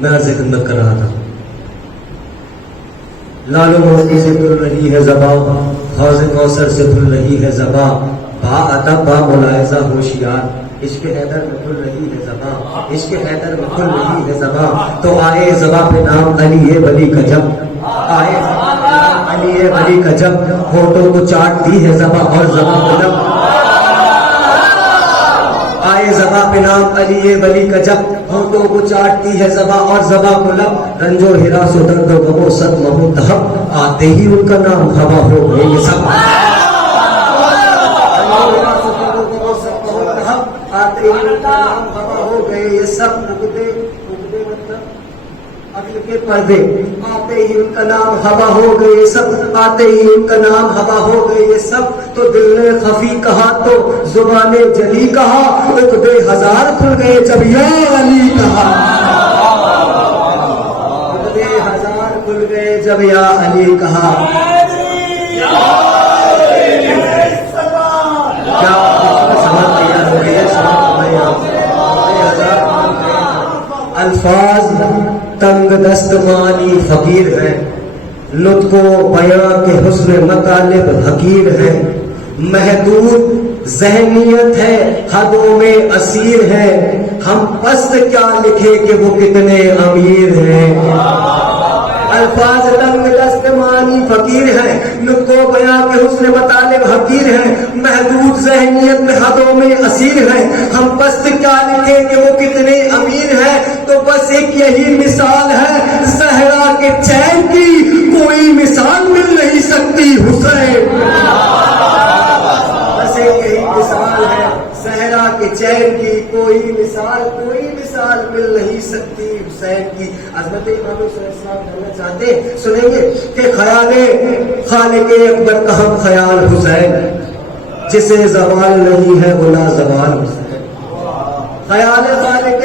میں ذکر نہ کر رہا تھا، لالو موتی سے کھل رہی ہے زباں، حوض کوثر سے کھل رہی ہے زباں، با ادب با ملاحظہ ہوشیار، عشق حیدر میں کھل رہی ہے زباں، عشق حیدر میں کھل رہی ہے زباں، تو آئے زباں پہ نام علی ولی کا جب، آئے زباں پہ نام علی ولی کا جب، ہونٹوں کو چاٹتی ہے زباں اور زباں کو لب، آئے زباں پہ نام علی ولی کا جب، ہونٹوں کو چاٹتی ہے زباں اور زباں کو لب، رنج و ہراس و درد و غم و صدمہ و تہب، آتے ہی ان کا نام ہوا ہو گئے یہ سب، آتے ہی ان کا نام ہوا ہو گئے یہ سب، اگدے مطلب عقل کے پردے، آتے ہی ان کا نام ہوا ہو گئے یہ سب، آتے ہی ان کا نام ہوا ہو گئے یہ سب، تو دل نے خفی کہا تو زبان جلی کہا، عقدے ہزار کھل گئے جب یا علی کہا، عقدے ہزار کھل گئے جب یا علی کہا، کیا سمجھ تیار ہو گئی ہے؟ الفاظ تنگ دست معنی فقیر ہے، لطف و بیاں کے حسن مطالب حقیر ہے، محدود ذہنیت ہے حدوں میں اسیر ہے، ہم پست کیا لکھے کہ وہ کتنے امیر ہیں، الفاظ تنگ دست معنی فقیر ہیں، لطف و بیاں کے حسن مطالب حقیر ہیں، محدود ذہنیت میں حدوں میں اسیر ہیں، ہم پست کیا لکھے کہ وہ کتنے امیر ہیں، تو بس ایک یہی مثال ہے زہرا کے چین کی، کوئی مثال مل نہیں سکتی حسین، بس ایک یہی مثال ہے زہرا کے چین کی، کوئی مثال مل نہیں سکتی حسین کی۔ عظمت امام حسین السلام کرنا چاہتے سنیں گے کہ خیال خالق اکبر کا ہم خیال حسین، جسے زوال نہیں ہے وہ لا زوال حسین، خیال خالق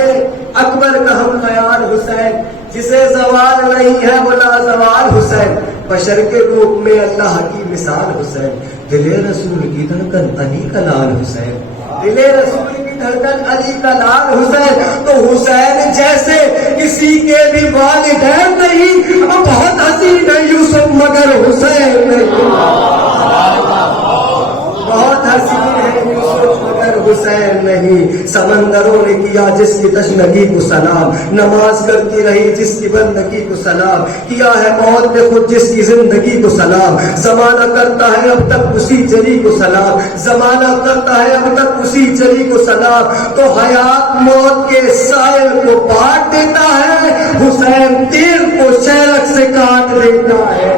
اکبر کا ہم خیال حسین، جسے زوال نہیں ہے وہ لا زوال حسین، بشر کے روپ میں اللہ کی مثال حسین، دل رسول کی دھڑکن علی کا لال حسین، دل رسول کی دھڑکن علی کا لال حسین، تو حسین جیسے کسی کے بھی والدین نہیں، بہت حسین ہے یوسف مگر حسین نہیں، بہت حسین ہے یوسف مگر حسین نہیں، سمندروں نے کیا جس کی تشنگی کو سلام، نماز کرتی رہی جس کی بندگی کو سلام، کیا ہے موت نے خود جس کی زندگی کو سلام، زمانہ کرتا ہے اب تک اسی جری کو سلام، زمانہ کرتا ہے اب تک اسی جری کو سلام، تو حیات موت کے سائل کو بانٹ دیتا ہے، حسین تیر کو شیلک سے کاٹ دیتا ہے،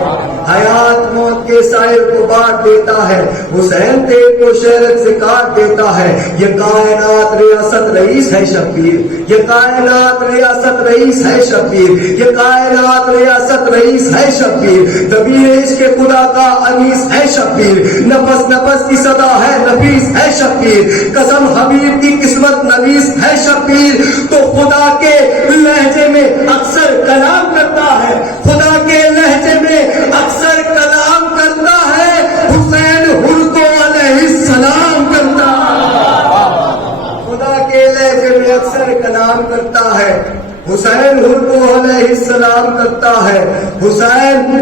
حیات موت کے سائل کو بانٹ دیتا ہے، حسین تیر کو شیلک سے کاٹ دیتا ہے، یہ کائنات ریاست رئیس ہے شبیر، یہ کائنات ریاست رئیس ہے شبیر، یہ کائنات ریاست رئیس ہے شبیر، دبیر عشق خدا کا انیس ہے شبیر، نفس نفس کی صدا ہے نفیس ہے شبیر، قسم حبیب کی قسمت نویس ہے شبیر، تو خدا کے لہجے میں اکثر کلام کرتا ہے، خدا کے لہجے میں اکثر کلام کرتا ہے، حسین حلقو علیہ السلام کرتا ہے، خدا کے لہجے میں اکثر کلام کرتا ہے، حسین حلقو علیہ السلام کرتا ہے، حسین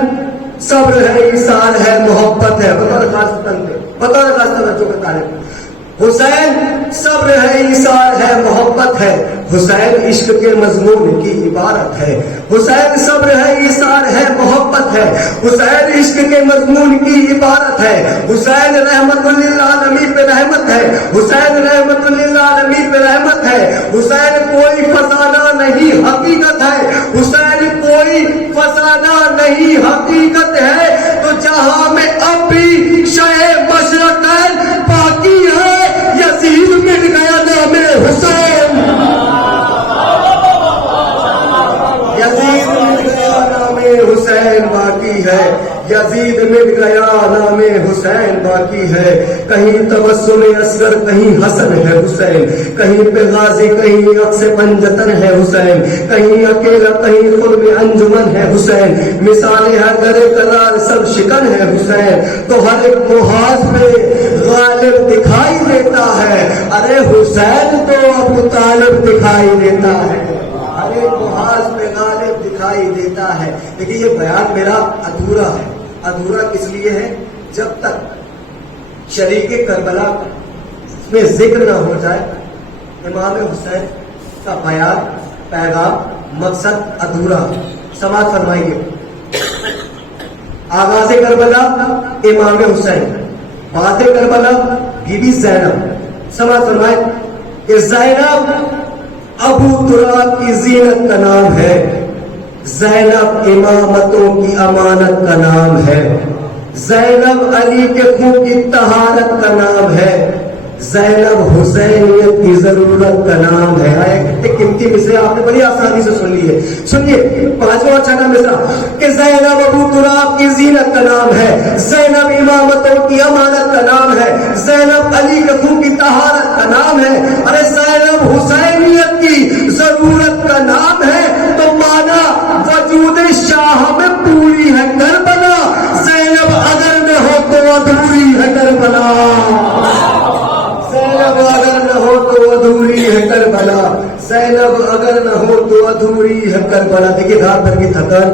صبر ہے ایثار ہے محبت ہے، بطور خاص جو بتا رہے حسین صبر ہے ایثار ہے محبت ہے، حسین عشق کے مضمون کی عبارت ہے، حسین صبر ہے ایثار ہے محبت ہے، حسین عشق کے مضمون کی عبارت ہے، حسین رحمت للعالمین پہ رحمت ہے، حسین رحمت للعالمین پہ رحمت ہے، حسین کوئی فسانہ نہیں حقیقت ہے، حسین کوئی فسانہ نہیں حقیقت ہے، تو جہاں میں اب بھی شہ مشرقین باقی ہے، یزید مٹ گیا نام حسین، یزید مٹ گیا نام حسین باقی ہے، یزید مٹ گیا نام حسین باقی ہے، کہیں تبسم اصغر کہیں حسن ہے حسین، کہیں پہ غازی کہیں عکس پنجتن ہے حسین، کہیں اکیلا کہیں خود میں انجمن ہے حسین، مثال ہے در قرار سب شکن ہے حسین، تو ہر ایک محاذ پہ غالب دکھائی دیتا ہے، ارے حسین تو ابو طالب دکھائی دیتا ہے، ہر ایک محاذ پہ غالب دکھائی دیتا ہے۔ لیکن یہ بیان میرا ادھورا ہے، ادھورا کس لیے ہے؟ جب تک شریک کربلا میں ذکر نہ ہو جائے امام حسین کا بیان، پیغام، مقصد ادھورا۔ سماعت فرمائیے، آغاز کربلا امام حسین، بعد کربلا بی بی زینب۔ سماعت فرمائے کہ زینب ابو تراب کی زینت کا نام ہے، زینب امامتوں کی امانت کا نام ہے، زینب علی کے خون کی طہارت کا نام ہے، زینب حسینیت کی ضرورت کا نام ہے۔ کتنے قیمتی مصرے آپ نے بڑی آسانی سے سن لیے۔ سنیے پانچواں چھٹا مصرا کہ زینب ابو تراب کی زینت کا نام ہے، زینب امامتوں کی امانت کا نام ہے، زینب علی کے خون کی طہارت کا نام ہے، ارے زینب حسینیت کی ضرورت کا نام ہے، تو مانا وجود شاہ میں پوری ہے کربلا، زینب اگر نہ ہو تو ادھوری ہے کربلا، زینب اگر نہ ہو تو ادھوری ہے کربلا، زینب اگر نہ ہو تو ادھوری ہے کربلا۔ دیکھیے رات بھر کی تھکان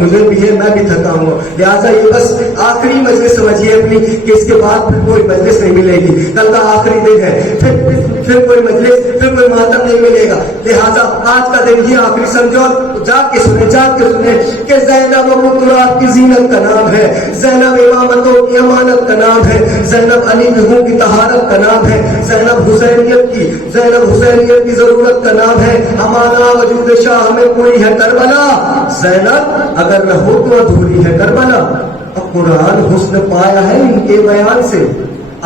مجھے بھی ہے، میں بھی تھکا ہوں، لہٰذا یہ بس آخری مجلس سمجھیے اپنی کہ اس کے بعد پھر کوئی مجلس نہیں ملے گی، کل کا آخری دن ہے، پھر کوئی مجلس، پھر کوئی ماتم نہیں ملے گا، لہٰذا آج کا دن یہ آخری سمجھو، جاگ کے سنیں کہ زینب ابو تراب کی زینت کا نام ہے، زینب امامتوں کی امانت کا نام ہے، زینب علی کے خون کی طہارت کا نام ہے، زینب حسینیت کی ضرورت کا نام ہے، ہمارا وجود شاہ میں پوری ہے کربلا، زینب اگر نہ ہو تو ادھوری ہے کربلا۔ اب قرآن حسن پایا ہے ان کے بیان سے،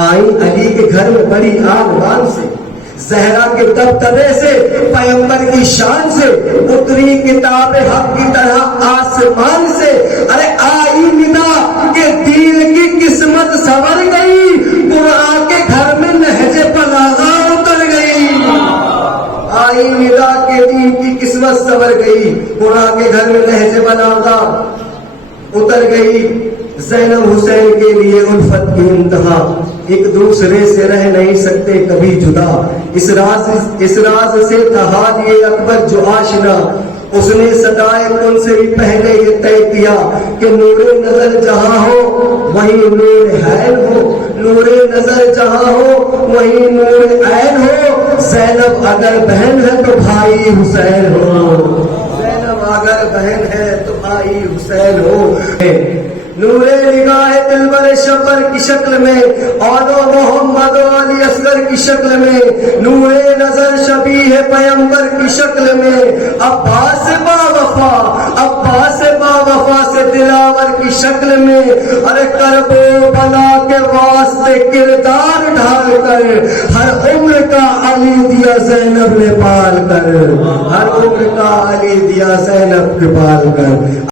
آئی علی کے گھر میں بڑی آن سے، زہرا کے دبدبے سے، پیغمبر کی شان سے، اتری کتاب حق کی طرح آسمان سے، ارے آئی ندا کے دین کی قسمت سنور گئی، قرآن کے گھر میں نہج بلاغہ اتر گئی، آئی ندا کے دین کی قسمت سنور گئی، قرآن کے گھر میں نہج بلاغہ اتر گئی۔ زینب حسین کے لیے الفت کی انتہا، ایک دوسرے سے رہ نہیں سکتے کبھی جدا، اس راز سے تھا حالی اکبر جو آشنا، اس نے صدائے کن سے بھی پہلے یہ طے کیا کہ نور نظر جہاں ہو وہیں نور عین ہو، نور نظر جہاں ہو وہیں نور عین ہو، زینب اگر بہن ہے تو بھائی حسین ہو، زینب اگر بہن ہے تو بھائی حسین ہو۔ نور نگاہ دلبر شفر کی شکل میں، اور محمد علی اصغر کی شکل میں، نور نظر شبیہ پیمبر کی شکل میں، عباس با وفا سے دلاور کی شکل میں، ارے کرب و بلا کے واسطے کردار ڈھال کر، ہر عمر کا علی دیا زینب نے پال کر، ہر عمر کا علی دیا زینب نے پال کر۔